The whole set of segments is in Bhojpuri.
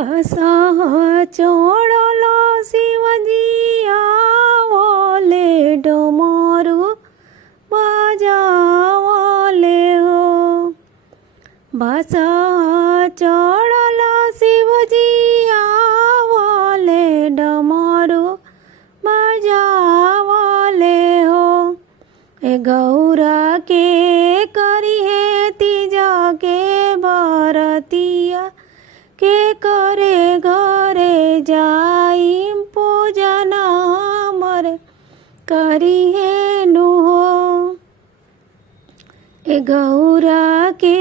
बस चढ़ल शिवजी आवले डमरू बजावले हो। बस चढ़ल शिवजी आवले डमरू बजावले हो। ए गौरा के करी है तीजा के बरतिया के करे घरे जाई पूजन हमरे करी है नुहो। ए गौरा के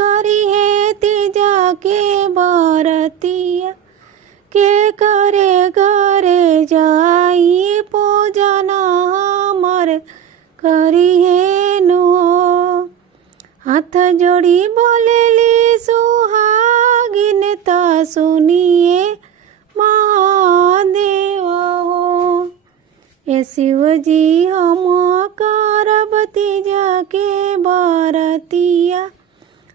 करी है तीजा के बरतिया के करे घरे जाई पूजन हमरे करी है नुहो। हाथ जोड़ी बोलेली सुहागिन ता सुनिए महादेव हो। ए शिवजी हम करब तीजा के बरतिया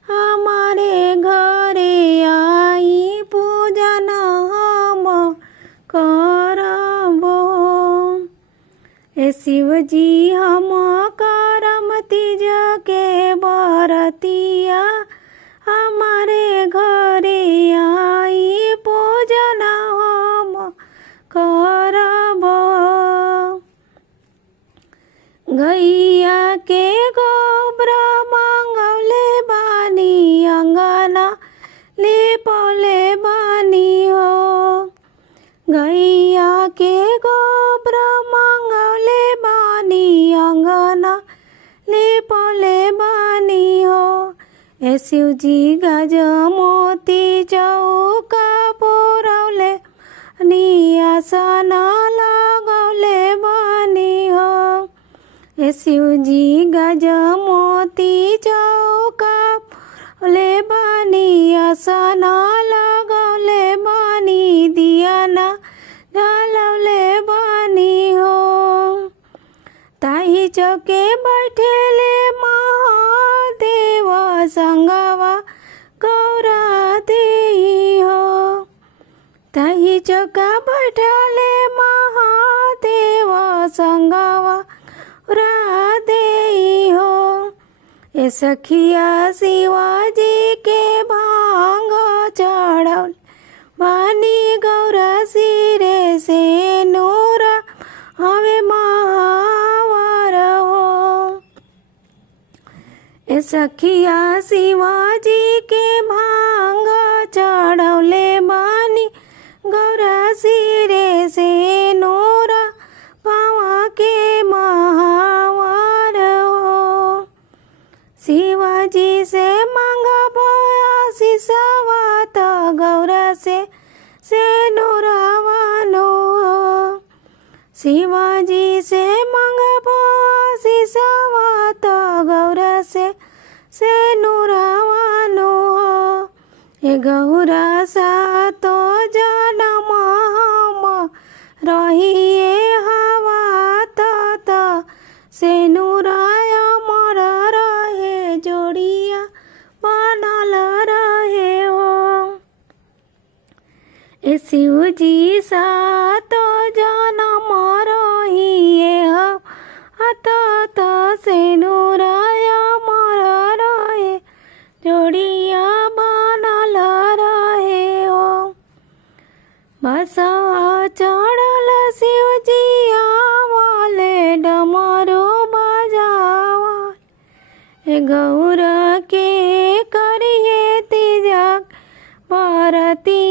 हमारे घरे आई पूजन हम करब। ए शिवजी हम करम तीजा के बरतिया हमारे घरे आई पूजन हम करब। गैया के गोबर मंगौले बानी अंगना लेपले बानी हो। गैया के गोबर मंगौले बानी अंगना लेपले बानी हो। ए शिवजी गज मोती चौका पुरौले आसन लगौले बानी हो। ए शिवजी गज मोती चौका पुरौले बानी आसन लगौले बानी दियाना जलौले बानी हो। ताही चौके बैठेले महादेव संगवा गौरा देई हो। ताही चौका बैठले महादेव संगवा गौरा देई हो। ए सखिया शिवाजी के भांग चढ़ौल बानी गौरा सिरे से नूरा हवे महावर हो। ए सखिया शिवाजी के भांग चढ़ौले बानी गौरा सिरे से नूरा पावा के महावर हो। शिवाजी से मांगब आशीषवा तो गौरा से नूरावानो हो। शिवाजी से मांगब आशीषवा तो गौरा से नूरावानो हो। ए गौरा सा तो जनम हम रहिए हवा तो से नूराय मर रहे जोड़िया बनल रहे हो। ए शिवजी सा तो जनम रहिए तो से नूराय मर रहे जोड़िया बनल रहे हो। बस चढ़ल शिवजी आवले डमरू बजावल। ए गौरा के करिए तीजा बरती